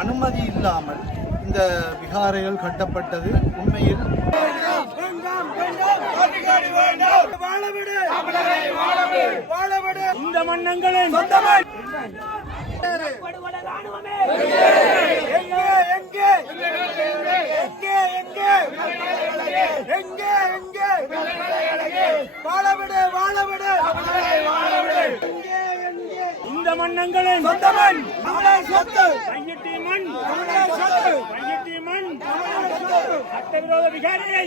அனுமதி இல்லாமல் இந்த விகாரைகள் கட்டப்பட்டது உண்மையில் இந்த மன்னங்களின் இந்த மன்னங்களின் கையெட்டி மண் சட்டவிரோத விகாரியை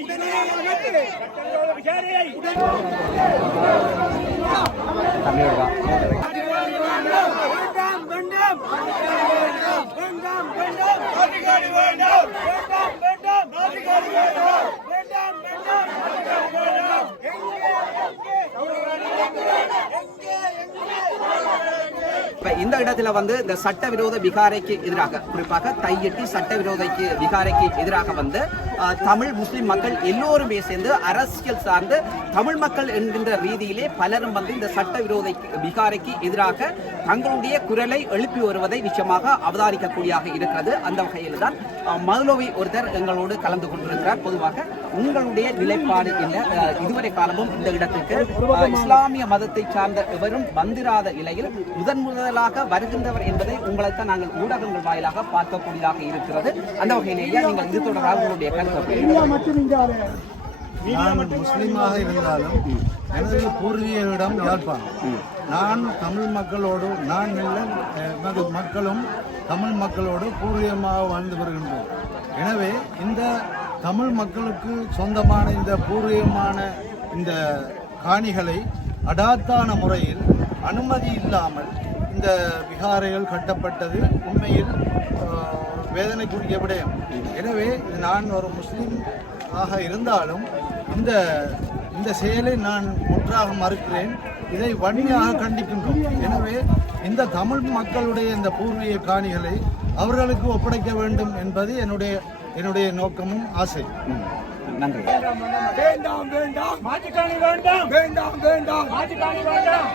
இந்த இடத்துல இந்த சட்டவிரோத விகாரைக்கு எதிராக குறிப்பாக தையிட்டி சட்டவிரோத விகாரைக்கு எதிராக தமிழ் முஸ்லிம் மக்கள் எல்லோருமே சேர்ந்து அரசியல் சார்ந்து தமிழ் மக்கள் என்கின்ற ரீதியிலே பலரும் இந்த சட்டவிரோத விகாரைக்கு எதிராக தங்களுடைய குரலை எழுப்பி வருவதை நிச்சயமாக அவதானிக்கக்கூடியதாக இருக்கிறது. அந்த வகையில் தான் மதுலோவி ஒருத்தர் எங்களோடு கலந்து கொண்டிருக்கிறார். பொதுவாக உங்களுடைய நிலைப்பாடு என்ன? இதுவரை காலமும் இந்த இடத்துக்கு இஸ்லாமிய மதத்தை சார்ந்த எவரும் வந்திராத நிலையில் முதலாக வருகின்றவர் என்பதை உங்களைத்தான் நாங்கள் ஊடகங்கள் வாயிலாக பார்க்கக்கூடியதாக இருக்கிறது. அந்த வகையிலேயே நீங்கள் இது தொடர்பாக உங்களுடைய கருத்து. நான் முஸ்லீமாக இருந்தாலும் எனது பூர்வீக இடம் யாழ்ப்பாணம். நான் தமிழ் மக்களோடு மக்களும் தமிழ் மக்களோடு பூர்வீகமாக வாழ்ந்து வருகின்றோம். எனவே இந்த தமிழ் மக்களுக்கு சொந்தமான இந்த பூர்வீகமான இந்த காணிகளை அடாத்தான முறையில் அனுமதி இல்லாமல் இந்த விகாரைகள் கட்டப்பட்டது உண்மையில் வேதனைக்குரிய விடயம். எனவே நான் ஒரு முஸ்லீம் ஆக இருந்தாலும் இந்த செயலை நான் முற்றாக மறுக்கிறேன். இதை வன்மையாக கண்டிக்கின்றோம். எனவே இந்த தமிழ் மக்களுடைய இந்த பூர்வீக காணிகளை அவர்களுக்கு ஒப்படைக்க வேண்டும் என்பது என்னுடைய நோக்கமும் ஆசை. நன்றி. வேண்டாம் வேண்டாம் மாட்டுக்காணி வேண்டாம் வேண்டாம் வேண்டாம் மாட்டுக்காணி வேண்டாம்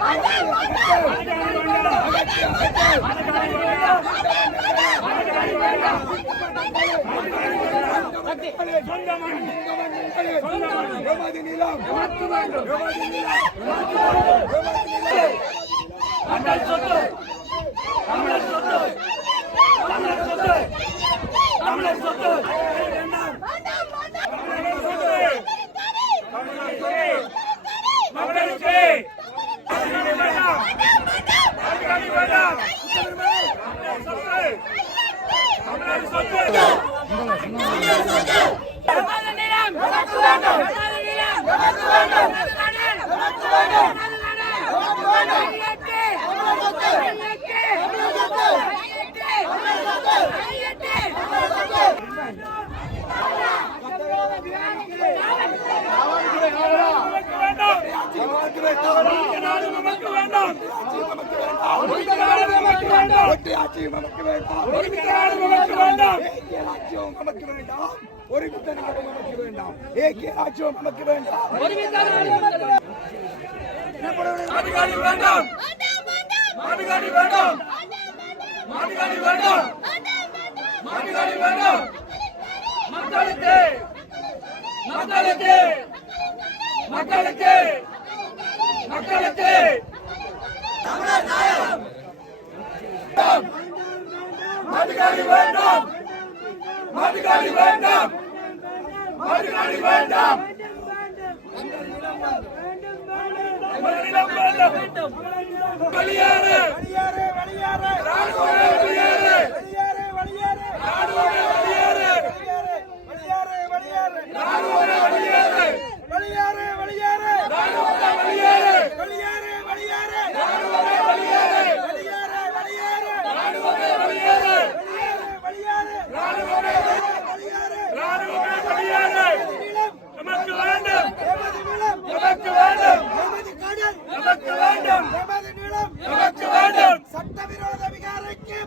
சட்டவிரோத விகாரைக்கு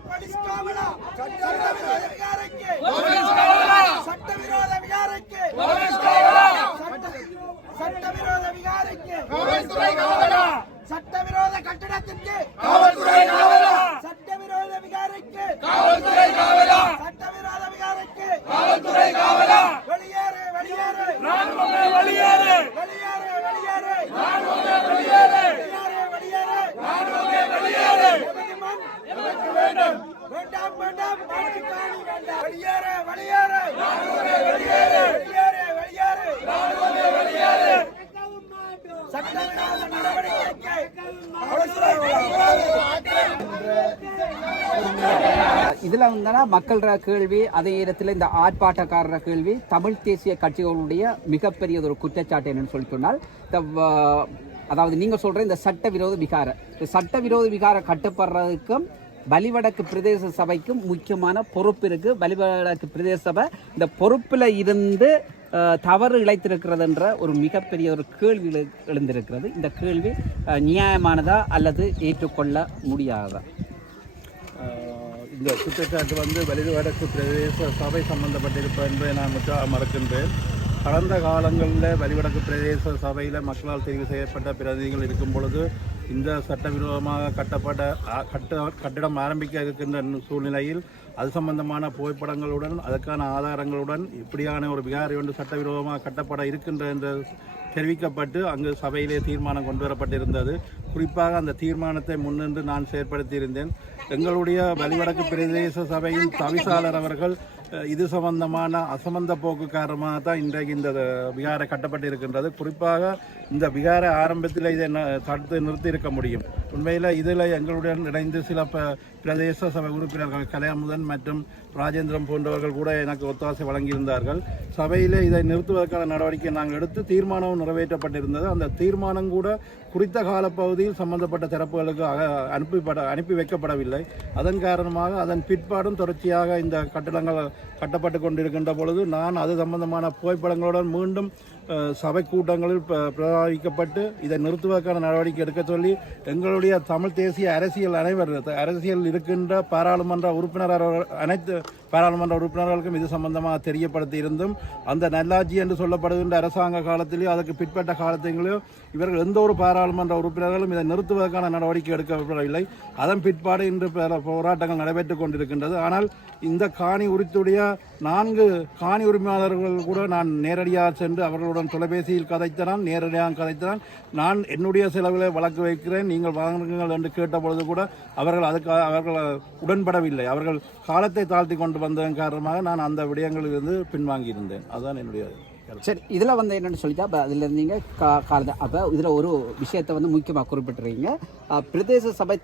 விகாரைக்கு சட்டவிரோத கட்டடத்திற்கு சட்டவிரோத விகாரைக்கு சட்டவிரோத விகாரைக்கு வெளியேறு வெளியேறு வெளியேறு வெளியேறு வெளியேறு வெளியேறு வேண்டாம் வேண்டாம் மாற்றுக்காணி வேண்டாம் வெளியேறு வெளியேறு வெளியேறு வெளியேறு சட்டவிரோத நடவடிக்கைக்கு இதுல வந்தா மக்கள கேள்வி, அதே இடத்துல இந்த ஆர்ப்பாட்டக்காரர கேள்வி, தமிழ் தேசிய கட்சிகளுடைய மிகப்பெரிய ஒரு குற்றச்சாட்டு என்னன்னு சொல்லி சொன்னால், அதாவது நீங்க சொல்ற இந்த சட்டவிரோத விகார கட்டுப்படுறதுக்கும் வலிவடக்கு பிரதேச சபைக்கும் முக்கியமான பொறுப்பு இருக்கு. வலிவடக்கு பிரதேச சபை இந்த பொறுப்புல இருந்து தவறு இழைத்திருக்கிறதுன்ற ஒரு மிகப்பெரிய ஒரு கேள்வி எழுந்திருக்கிறது. இந்த கேள்வி நியாயமானதா அல்லது ஏற்றுக்கொள்ள முடியாததா? இந்த குற்றச்சாட்டு வலிவடக்கு பிரதேச சபை சம்பந்தப்பட்டிருப்பது என்பதை நான் முற்றாக மறக்கின்றேன். கடந்த காலங்களில் வலிவடக்கு பிரதேச சபையில் மக்களால் தெரிவு செய்யப்பட்ட பிரதிநிதிகள் இருக்கும் பொழுது இந்த சட்டவிரோதமாக கட்டிடம் ஆரம்பிக்க இருக்கின்ற சூழ்நிலையில் அது சம்பந்தமான புகைப்படங்களுடன் அதற்கான ஆதாரங்களுடன் இப்படியான ஒரு விகாரை ஒன்று சட்டவிரோதமாக கட்டப்பட இருக்கின்ற என்று தெரிவிக்கப்பட்டு அங்கு சபையிலே தீர்மானம் கொண்டு வரப்பட்டிருந்தது. குறிப்பாக அந்த தீர்மானத்தை முன்னின்று நான் செயற்படுத்தியிருந்தேன். எங்களுடைய வலிவடக்கு பிரதேச சபையின் தவிசாளர் அவர்கள் இது சம்பந்தமான அசம்பந்த போக்கு காரணமாக தான் இன்றைக்கு இந்த விகாரை கட்டப்பட்டிருக்கின்றது. குறிப்பாக இந்த விகாரை ஆரம்பத்தில் இதை தடுத்து நிறுத்தி இருக்க முடியும். உண்மையில் இதில் எங்களுடன் இணைந்து சில பிரதேச சபை உறுப்பினர்கள் கலையமுதன் மற்றும் ராஜேந்திரன் போன்றவர்கள் கூட எனக்கு ஒத்தாசை வழங்கியிருந்தார்கள். சபையிலே இதை நிறுத்துவதற்கான நடவடிக்கை நாங்கள் எடுத்து தீர்மானம் நிறைவேற்றப்பட்டிருந்தது. அந்த தீர்மானம் கூட குறித்த காலப்பகுதியில் சம்பந்தப்பட்ட தரப்புகளுக்கு அனுப்பி வைக்கப்படவில்லை. அதன் காரணமாக அதன் பிற்பாடும் தொடர்ச்சியாக இந்த கட்டடங்கள் கட்டப்பட்டு கொண்டிருக்கின்ற பொழுது நான் அது சம்பந்தமான புகைப்படங்களுடன் மீண்டும் சபை கூட்டங்களில் பிரதாவிக்கப்பட்டு இதை நிறுத்துவதற்கான நடவடிக்கை எடுக்க சொல்லி எங்களுடைய தமிழ் தேசிய அரசியல் இருக்கின்ற பாராளுமன்ற அனைத்து பாராளுமன்ற உறுப்பினர்களுக்கும் இது சம்பந்தமாக தெரியப்படுத்தி இருந்தும் அந்த நல்லாட்சி என்று சொல்லப்படுகின்ற அரசாங்க காலத்திலேயோ அதற்கு பிற்பட்ட காலத்திலேயோ இவர்கள் எந்த ஒரு பாராளுமன்ற உறுப்பினர்களும் இதை நிறுத்துவதற்கான நடவடிக்கை எடுக்கப்படவில்லை. அதன் பிற்பாடு இன்று போராட்டங்கள் நடைபெற்றுக் கொண்டிருக்கின்றது. ஆனால் இந்த காணி உரித்துடைய 4 காணி உரிமையாளர்கள் கூட நான் நேரடியாக சென்று அவர்களுடன் தொலைபேசியில் கதைத்தனால் நேரடியாக கதைத்தனால் நான் என்னுடைய செலவில் வழக்கு வைக்கிறேன், நீங்கள் வாங்குங்கள் என்று கேட்ட பொழுது கூட அவர்கள் உடன்படவில்லை. அவர்கள் காலத்தை தாழ்த்தி கொண்டு வந்ததன் காரணமாக நான் அந்த விடயங்களிலிருந்து பின்வாங்கியிருந்தேன். அதுதான் என்னுடைய சரி. இதில் என்னென்னு சொல்லிட்டா அப்போ அதில் இருந்தீங்க அப்போ இதில் ஒரு விஷயத்தை முக்கியமாக குறிப்பிட்டுறீங்க. பிரதேச சபை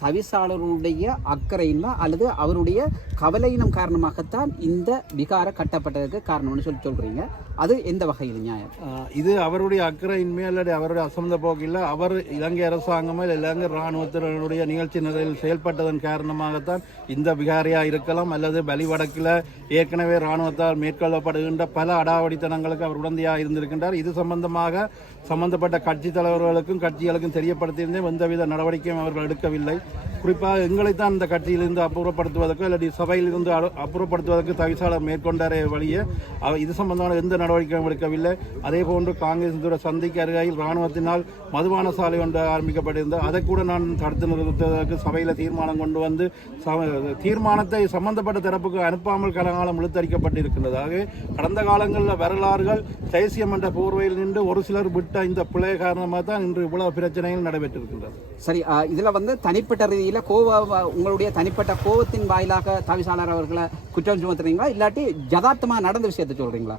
தவிசாளருடைய அக்கறையின்மை அல்லது அவருடைய கவலையினம் காரணமாகத்தான் இந்த விகார கட்டப்பட்டதுக்கு காரணம்னு சொல்கிறீங்க. அது எந்த வகையில் நியாயம்? இது அவருடைய அக்கறையின்மை அல்லது அவருடைய அசம்பந்த போக்கில் அவர் இலங்கை அரசாங்கமோ இலங்கை இராணுவத்தினருடைய நிகழ்ச்சி நிலையில் செயல்பட்டதன் காரணமாகத்தான் இந்த விகாரியாக இருக்கலாம் அல்லது வலிவடக்கில் ஏற்கனவே இராணுவத்தால் மேற்கொள்ளப்படுகின்ற பல அடாவடித்தனங்களுக்கு அவர் உடந்தையாக இருந்திருக்கின்றார். இது சம்பந்தப்பட்ட கட்சி தலைவர்களுக்கும் கட்சிகளுக்கும் தெரியப்படுத்தியிருந்தேன். எந்தவித நடவடிக்கையும் அவர்கள் எடுக்கவில்லை. குறிப்பாக எங்களைத்தான் இந்த கட்சியிலிருந்து அப்புறப்படுத்துவதற்கோ அல்லது சபையிலிருந்து அப்புறப்படுத்துவதற்கு தவிசாளர் மேற்கொண்டாரே வழியே இது சம்பந்தமான எந்த நடவடிக்கையும் எடுக்கவில்லை. அதே போன்று காங்கிரஸ் சந்திக்கு அருகாயில் இராணுவத்தினால் மதுபான சாலை ஒன்று ஆரம்பிக்கப்பட்டிருந்தது. அதை கூட நான் தடுத்து நிறுத்துவதற்கு சபையில் தீர்மானம் கொண்டு வந்து தீர்மானத்தை சம்பந்தப்பட்ட தரப்புக்கு அனுப்பாமல் கலகாலம் இழுத்தடிக்கப்பட்டிருக்கின்றது. ஆகவே கடந்த காலங்களில் வரலாறுகள் தேசியம் என்ற போர்வையில் நின்று ஒரு சிலர் விட்ட இந்த பிழை காரணமாக தான் இன்று இவ்வளவு பிரச்சனைகள் நடைபெற்றிருக்கின்றது. சரி, இதில் தனிப்பட்ட ரீதியில் உங்களுடைய தனிப்பட்ட கோபத்தின் வாயிலாக தவிசாளர் அவர்களை குற்றம் சுமத்துறீங்களா இல்லாட்டி யதார்த்தமாக நடந்த விஷயத்தை சொல்றீங்களா?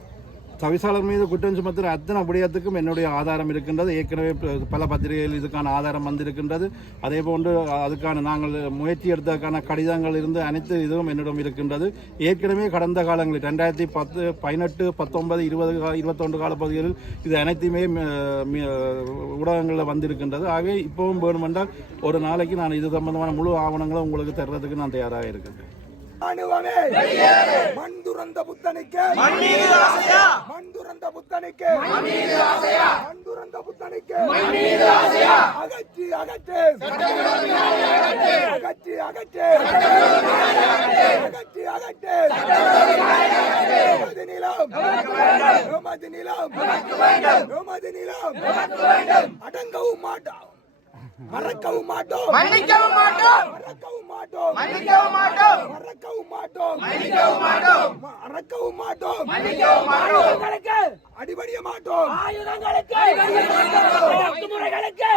தவிசாளர் மீது குற்றம் சுமத்துகிற அத்தனை விடயத்துக்கும் என்னுடைய ஆதாரம் இருக்கின்றது. ஏற்கனவே பல பத்திரிகைகள் இதுக்கான ஆதாரம் வந்திருக்கின்றது. அதே போன்று அதுக்கான நாங்கள் முயற்சி எடுத்ததற்கான கடிதங்கள் இருந்து அனைத்து இதுவும் என்னிடம் இருக்கின்றது. ஏற்கனவே கடந்த காலங்களில் 2010, 18, 19, 20, 21 காலப்பகுதிகளில் இது அனைத்துமே ஊடகங்களில் வந்திருக்கின்றது. ஆகவே இப்பவும் வேணுமென்றால் ஒரு நாளைக்கு நான் இது சம்பந்தமான முழு ஆவணங்களை உங்களுக்கு தர்றதுக்கு நான் தயாராக இருக்கின்றேன். மண்துறந்த புத்தனுக்கு அகற்றி அகற்று எமது நிலம் அடங்கவும் மாட்டோம் மறக்கவும் மாட்டோம் மன்னிக்கவும் மாட்டோம் மறக்கவும் மாட்டோம் மன்னிக்கவும் மாட்டோம் மறக்கவும் மாட்டோம் மன்னிக்கவும் மாட்டோம் மறக்கவும் மாட்டோம் மன்னிக்கவும் மாட்டோம் ஆயுதங்களுக்கு அடிபடிய மாட்டோம் ஆயுதங்களுக்கு அடக்குமுறைகளுக்கு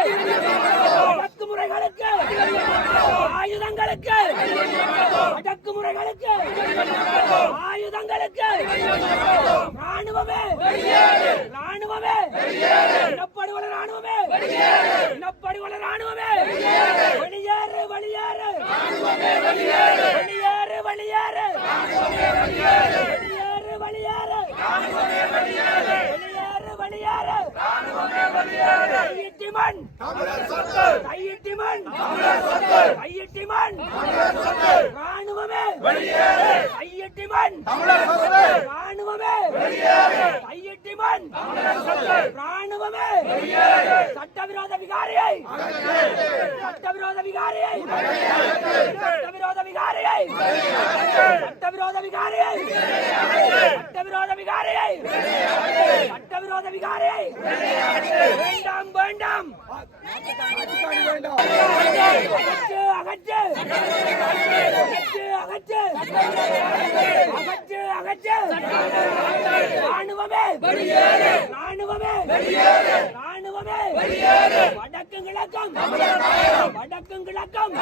அடக்குமுறைகளுக்கு ஆயுதங்களுக்கு அடக்குமுறைகளுக்கு ஆயுதங்களுக்கு ராணுவமே ராணுவமே இனப்படுகொலை ராணுவமே இனப்படுகொலை ராணுவமே வெளியேறு வெளியேறு வெளியேறு வெளியேறு வெளியேறு வெளியேறு வெளியேறு கையிட்டிமன் கையிட்டிமன் கையிட்டிமன் ராணுவமே கையிட்டிமன் ராணுவமே கையிட்டிமன் ராணுவமே சட்டவிரோத விகாரியை சட்டவிரோத விகாரியை சட்டவிரோத விகாரியை சட்டவிரோத விகாரியை சட்டவிரோத விகாரியை சட்டவிரோத விகாரியை வேண்டாம் வேண்டாம் அகற்று அகற்று அகற்று அகற்று அகற்று ராணுவமே ராணுவமே ராணுவமே வடக்கு கிழக்கம் வடக்கு கிழக்கம்